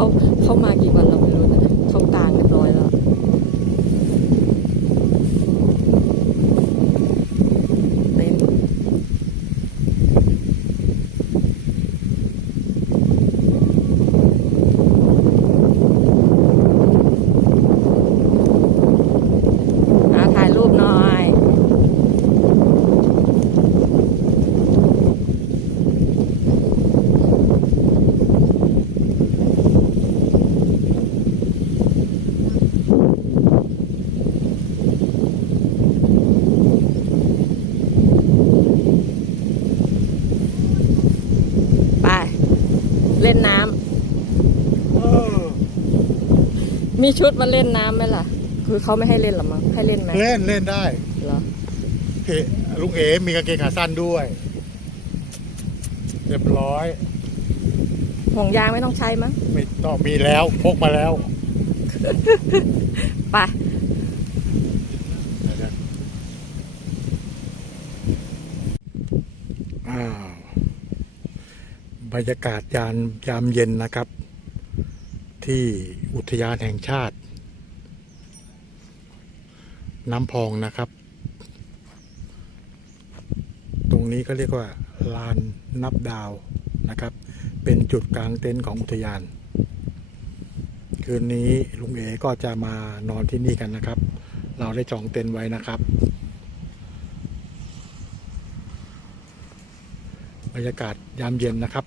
เขาเขามากี่วันเราไม่รู้นะเขากลางเรียบร้อยแล้ว เต็มอาถ่ายรูปหน่อย ไป เล่นน้ำมีชุดมาเล่นน้ำไหมล่ะ คือเขาไม่ให้เล่นหรอมั้งให้เล่นไหมเล่นเล่นได้เหรอเอลุงเอ๋มีกางเกงขาสั้นด้วยเรียบร้อยห่วงยางไม่ต้องใช้มั้งไม่ต้องมีแล้วพกมาแล้ว ไป อ้าว บรรยากาศยามยามเย็นนะครับ ที่อุทยานแห่งชาติ น้ำพองนะครับ ตรงนี้ก็เรียกว่าลานนับดาวนะครับ เป็นจุดกลางเต็นท์ของอุทยาน คืนนี้ลุงเอก็จะมานอนที่นี่กันนะครับ เราได้จองเต็นท์ไว้นะครับบรรยากาศยามเย็นนะครับ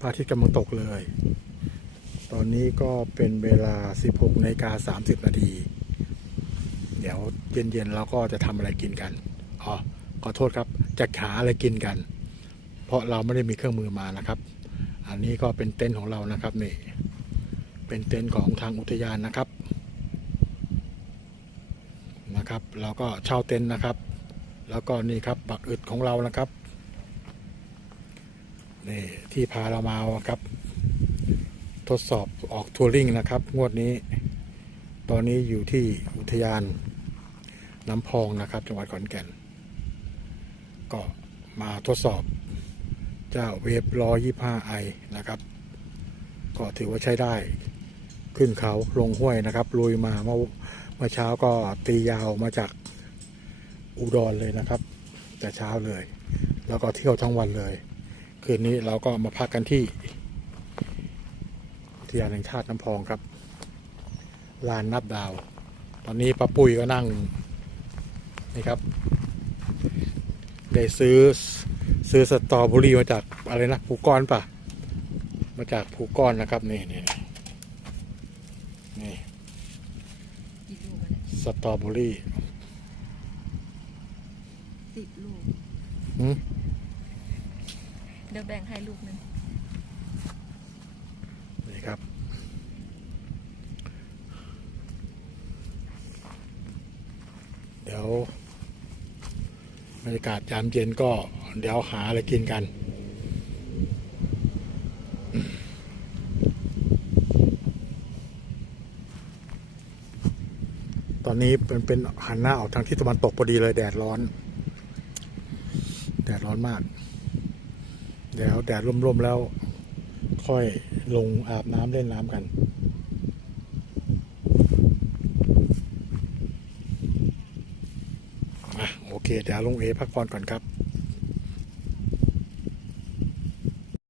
พระอาทิตย์กำลังตกเลย ตอนนี้ก็เป็นเวลา 16นาฬิกา30 นาที เดี๋ยวเย็นๆเราก็จะทำอะไรกินกัน อ๋อ ขอโทษครับจะหาอะไรกินกัน เพราะเราไม่ได้มีเครื่องมือมานะครับ อันนี้ก็เป็นเต็นท์ของเรานะครับนี่ เป็นเต็นท์ของทางอุทยานนะครับนะครับ เราก็เช่าเต็นท์นะครับ แล้วก็นี่ครับปักอึดของเรานะครับ นี่ที่พาเรามาครับ ทดสอบออกทัวริงนะครับ งวดนี้ ตอนนี้อยู่ที่อุทยานน้ำพองนะครับ จังหวัดขอนแก่น ก็มาทดสอบ เจ้าเวฟร้อยยี่ห้าไอนะครับ ก็ถือว่าใช้ได้ ขึ้นเขาลงห้วยนะครับลุยมาเมื่อเมื่อเช้าก็ตียาวมาจากอุดรเลยนะครับ แต่เช้าเลย แล้วก็เที่ยวทั้งวันเลย คืนนี้เราก็มาพักกันที่อุทยานแห่งชาติน้ำพองครับ ลานนับดาว ตอนนี้ป้าปุ้ยก็นั่งนี่ครับ ได้ซื้อซื้อสตรอเบอรี่มาจากอะไรนะภูก้อนปะมาจากภูก้อนนะครับนี่นี่นี่สตรอเบอรี่สิบลูกหืมเดี๋ยวแบ่งให้ลูกนึงนี่ครับ เดี๋ยวบรรยากาศยามเย็นก็เดี๋ยวหาอะไรกินกันตอนนี้เป็นเป็นหันหน้าออกทางทิศตะวันตกพอดีเลยแดดร้อน แดดร้อนมาก เดี๋ยวแดดร่มๆแล้ว ค่อยลงอาบน้ำเล่นน้ำกันโอเค เดี๋ยวลงเอพักผ่อนก่อนครับ